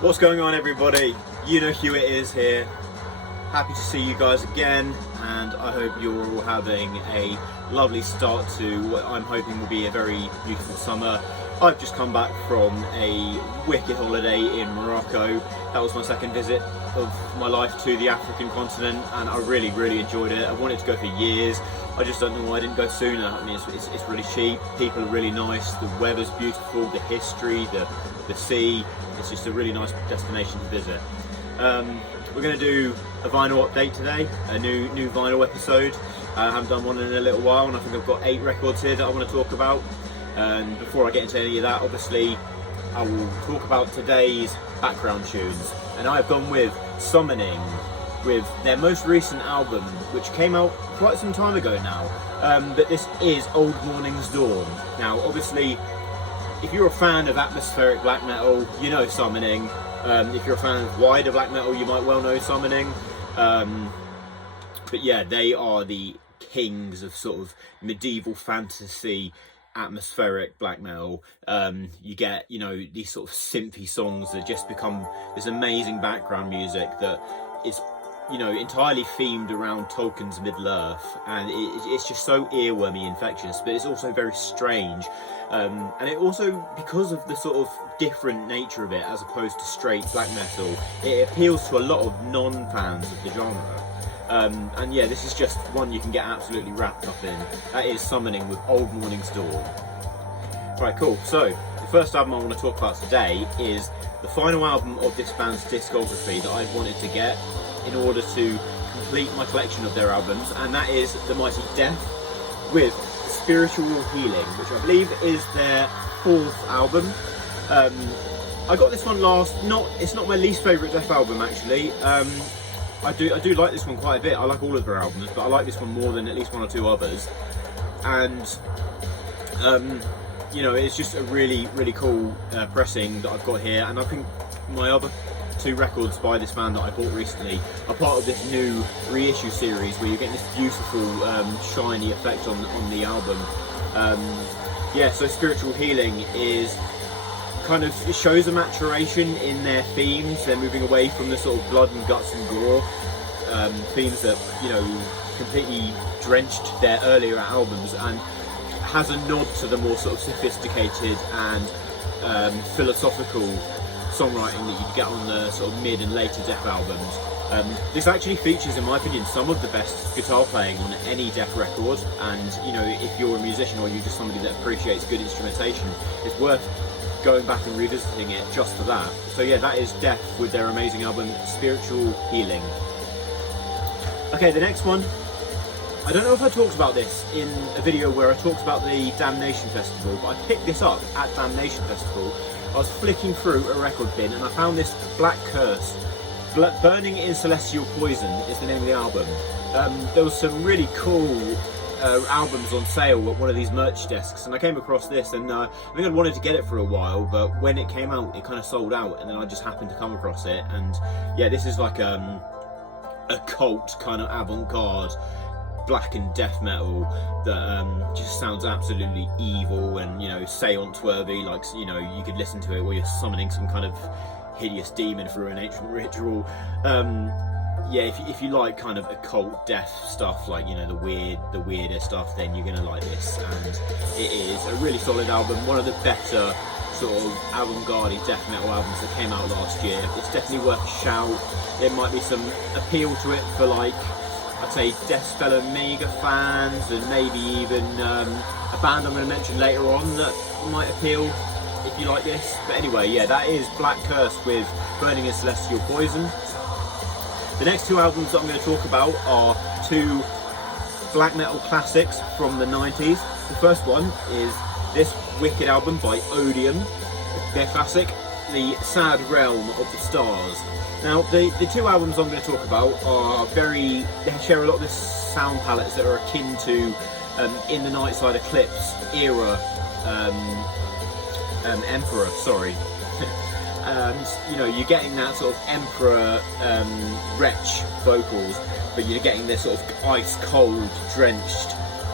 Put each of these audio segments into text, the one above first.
What's going on, everybody? You know who it is here. Happy to see you guys again, and I hope you're all having a lovely start to what I'm hoping will be a very beautiful summer. I've just come back from a wicked holiday in Morocco. That was my second visit of my life to the African continent, and I really enjoyed it. I wanted to go for years. I just don't know why I didn't go sooner. I mean, it's really cheap, people are really nice, the weather's beautiful, the history, the sea. It's just a really nice destination to visit. We're going to do a vinyl update today, a new vinyl episode. I haven't done one in a little while, and I think I've got 8 records here that I want to talk about. And before I get into any of that, obviously, I will talk about today's background tunes. And I've gone with Summoning, with their most recent album, which came out quite some time ago now. But this is Old Morning's Dawn. Now, obviously, if you're a fan of atmospheric black metal, you know Summoning. If you're a fan of wider black metal, you might well know Summoning. But yeah, they are the kings of sort of medieval fantasy atmospheric black metal. You get, you know, these sort of synthy songs that just become this amazing background music that is, you know, entirely themed around Tolkien's Middle-earth, and it's just so earwormy infectious, but it's also very strange. And it also, because of the sort of different nature of it as opposed to straight black metal, it appeals to a lot of non-fans of the genre. And yeah, this is just one you can get absolutely wrapped up in. That is Summoning with Old Morning's Dawn. Right, cool. So, the first album I want to talk about today is the final album of this band's discography that I've wanted to get in order to complete my collection of their albums, and that is The Mighty Death with Spiritual Healing, which I believe is their 4th album. I got this one last. It's not my least favourite Death album, actually. I do like this one quite a bit. I like all of their albums, but I like this one more than at least 1 or 2 others. And you know, it's just a really cool pressing that I've got here, and I think my other 2 records by this band that I bought recently are part of this new reissue series where you're getting this beautiful shiny effect on the album. Yeah, so Spiritual Healing is kind of, it shows a maturation in their themes. They're moving away from the sort of blood and guts and gore themes that, you know, completely drenched their earlier albums, and has a nod to the more sort of sophisticated and philosophical songwriting that you'd get on the sort of mid and later Death albums. This actually features, in my opinion, some of the best guitar playing on any Death record, and you know, if you're a musician or you're just somebody that appreciates good instrumentation, it's worth going back and revisiting it just for that. So yeah, that is Death with their amazing album Spiritual Healing. Okay, the next one, I don't know if I talked about this in a video where I talked about the Damnation Festival, but I picked this up at Damnation Festival. I was flicking through a record bin and I found this Black Curse. Burning in Celestial Poison is the name of the album. There was some really cool albums on sale at one of these merch desks, and I came across this, and I think I'd wanted to get it for a while, but when it came out it kind of sold out, and then I just happened to come across it. And yeah, this is like a cult kind of avant-garde black and death metal that just sounds absolutely evil and, you know, seance worthy. Like, you know, you could listen to it where you're summoning some kind of hideous demon through an ancient ritual. Yeah, if you like kind of occult death stuff, like, you know, the weirder stuff, then you're gonna like this. And it is a really solid album, one of the better sort of avant-garde death metal albums that came out last year. It's definitely worth a shout. There might be some appeal to it for, like, I'd say Deathspell Omega fans, and maybe even a band I'm going to mention later on that might appeal if you like this. But anyway, yeah, that is Black Curse with Burning in Celestial Poison. The next 2 albums that I'm going to talk about are 2 black metal classics from the 90s. The first one is this wicked album by Odium, their classic, The Sad Realm of the Stars. Now, the 2 albums I'm going to talk about are they share a lot of the sound palettes that are akin to In the Nightside Eclipse era Emperor, sorry. And, you know, you're getting that sort of Emperor Wretch vocals, but you're getting this sort of ice cold, drenched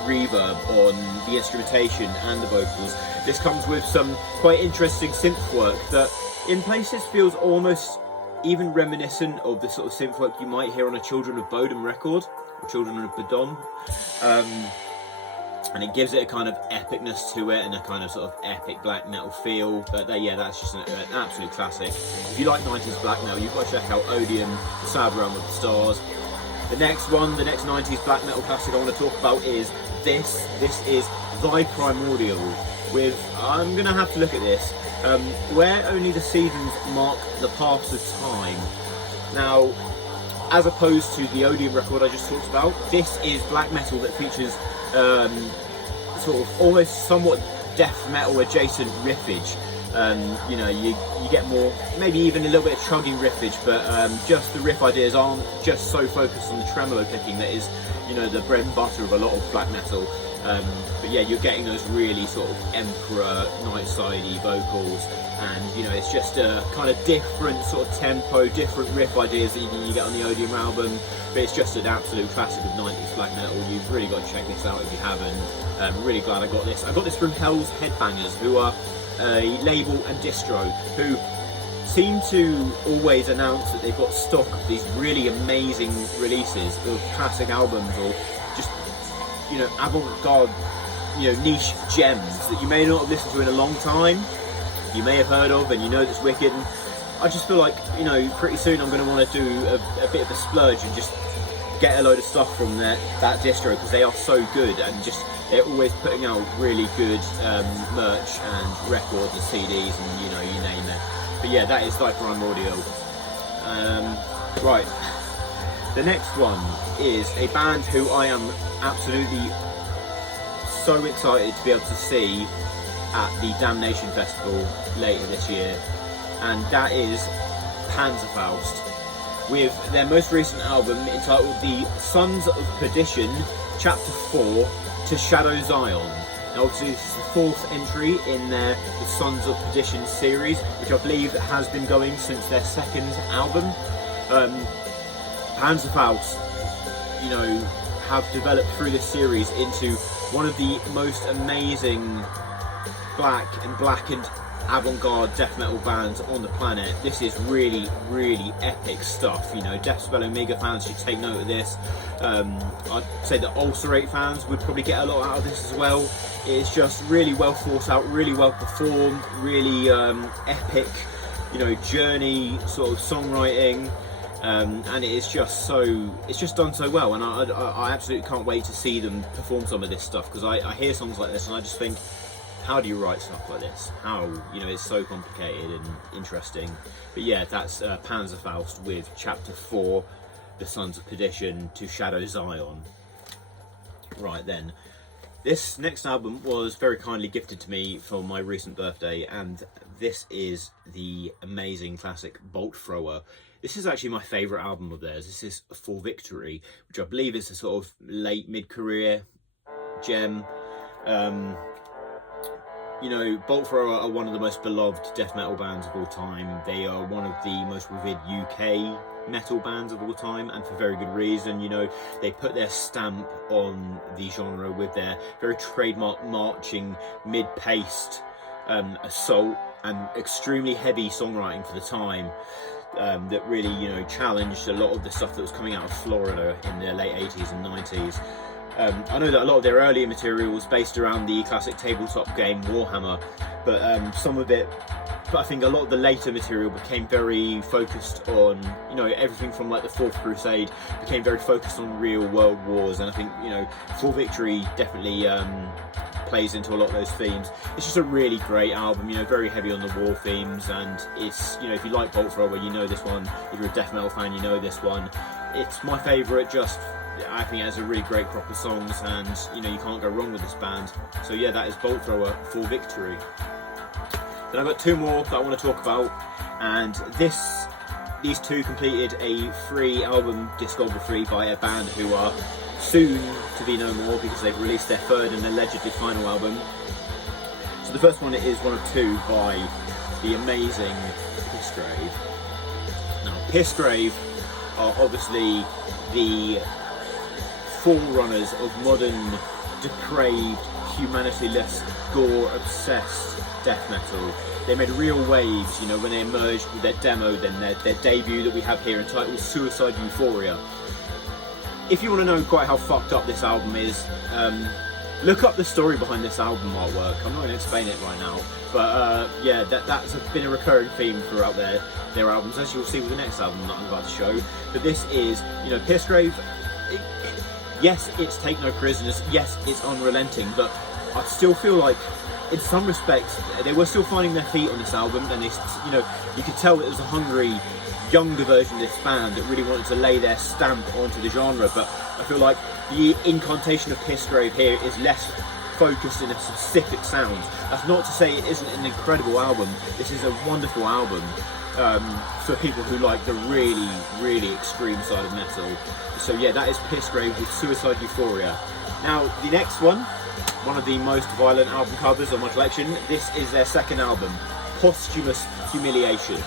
reverb on the instrumentation and the vocals. This comes with some quite interesting synth work that in places feels almost even reminiscent of the sort of synth work you might hear on a Children of Bodom record, or Children of Bodom. And it gives it a kind of epicness to it and a kind of sort of epic black metal feel. But yeah, that's just an absolute classic. If you like 90s black metal, you've got to check out Odium, The Sad Realm of the Stars. The next one, the next 90s black metal classic I want to talk about is this. This is Thy Primordial with, I'm going to have to look at this, Where Only the Seasons Mark the Paths of Time. Now, as opposed to the Odium record I just talked about, this is black metal that features sort of almost somewhat death metal adjacent riffage. You know, you get more, maybe even a little bit of chugging riffage, but just the riff ideas aren't just so focused on the tremolo picking that is, you know, the bread and butter of a lot of black metal. But yeah, you're getting those really sort of Emperor, Nightsidey vocals, and you know, it's just a kind of different sort of tempo, different riff ideas that you get on the Odium album. But it's just an absolute classic of 90s black metal. You've really got to check this out if you haven't. I'm really glad I got this. I got this from Hell's Headbangers, who are a label and distro who seem to always announce that they've got stock of these really amazing releases of classic albums, or just, you know, avant-garde, you know, niche gems that you may not have listened to in a long time, you may have heard of, and you know that's wicked. And I just feel like, you know, pretty soon I'm going to want to do a bit of a splurge and just get a load of stuff from that distro, because they are so good, and just they're always putting out really good merch and records and CDs and, you know, you name it. But yeah, that is Thy Primordial. Right, the next one is a band who I am absolutely so excited to be able to see at the Damnation Festival later this year, and that is Panzerfaust, with their most recent album entitled The Sons of Perdition, Chapter 4, To Shadow Zion. Now obviously this is the fourth entry in their The Sons of Perdition series, which I believe has been going since their second album. Panzerfaust, you know, have developed through this series into one of the most amazing black and blackened avant-garde death metal bands on the planet. This is really, really epic stuff. You know, Deathspell Omega fans should take note of this. I'd say that Ulcerate fans would probably get a lot out of this as well. It's just really well thought out, really well performed, really epic, you know, journey sort of songwriting. And it is just so, it's just done so well, and I absolutely can't wait to see them perform some of this stuff, because I hear songs like this and I just think, how do you write stuff like this? How, you know, it's so complicated and interesting. But yeah, that's Panzerfaust with Chapter 4, The Sons of Perdition, To Shadow Zion. Right then, this next album was very kindly gifted to me for my recent birthday, and this is the amazing classic Bolt Thrower. This is actually my favourite album of theirs. This is For Victory, which I believe is a sort of late mid-career gem. You know, Bolt Thrower are one of the most beloved death metal bands of all time. They are one of the most revered UK metal bands of all time, and for very good reason. You know, they put their stamp on the genre with their very trademark marching, mid-paced assault and extremely heavy songwriting for the time. That really, you know, challenged a lot of the stuff that was coming out of Florida in the late 80s and 90s. I know that a lot of their earlier material was based around the classic tabletop game Warhammer, but some of it, but I think a lot of the later material became very focused on, you know, everything from like the Fourth Crusade became very focused on real world wars, and I think, you know, For Victory definitely plays into a lot of those themes. It's just a really great album, you know, very heavy on the war themes, and it's, you know, if you like Bolt Thrower, you know this one. If you're a death metal fan, you know this one. It's my favourite, just I think it has a really great crop of songs, and you know, you can't go wrong with this band. So yeah, that is Bolt Thrower, For Victory. Then I've got two more that I want to talk about, and these two completed a 3-album discography by a band who are soon to be no more, because they've released their third and allegedly final album. So the first one is one of two by the amazing Pissgrave. Now, Pissgrave are obviously the forerunners of modern, depraved, humanityless, gore-obsessed death metal. They made real waves, you know, when they emerged with their demo, then their debut that we have here entitled Suicide Euphoria. If you want to know quite how fucked up this album is, look up the story behind this album artwork. I'm not going to explain it right now, but yeah, that's been a recurring theme throughout their albums, as you'll see with the next album that I'm about to show. But this is, you know, Pissgrave. Yes, it's Take No Prisoners. Yes, it's unrelenting, but I still feel like, in some respects, they were still finding their feet on this album, and they, you know, you could tell it was a hungry, younger version of this band that really wanted to lay their stamp onto the genre. But I feel like the incantation of Pissgrave here is less focused in a specific sound. That's not to say it isn't an incredible album. This is a wonderful album for people who like the really, really extreme side of metal. So yeah, that is Pissgrave with Suicide Euphoria. Now, the next one of the most violent album covers on my collection. This is their second album, Posthumous Humiliation.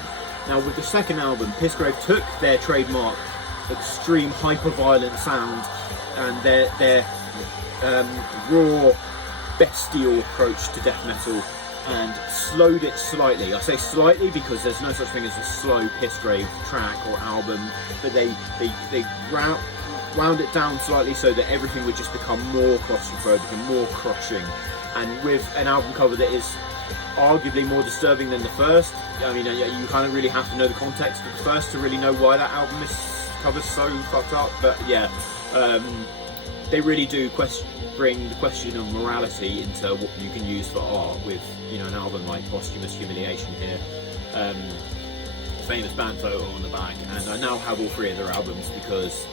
Now, with the second album, Pissgrave took their trademark extreme hyper-violent sound and their raw, bestial approach to death metal and slowed it slightly. I say slightly because there's no such thing as a slow Pissgrave track or album, but they wound it down slightly so that everything would just become more claustrophobic and more crushing. And with an album cover that is arguably more disturbing than the first, I mean, you kind of really have to know the context of the first to really know why that album cover's so fucked up. But yeah, they really do bring the question of morality into what you can use for art with, you know, an album like Posthumous Humiliation here. Famous band photo on the back, and I now have all three of their albums because,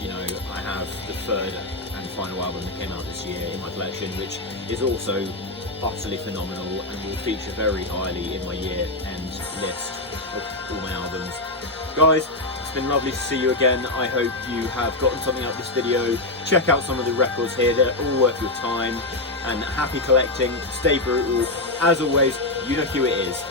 you know, I have the third and final album that came out this year in my collection, which is also utterly phenomenal and will feature very highly in my year-end list of all my albums. Guys, it's been lovely to see you again. I hope you have gotten something out of this video. Check out some of the records here, they're all worth your time. And happy collecting, stay brutal. As always, you know who it is.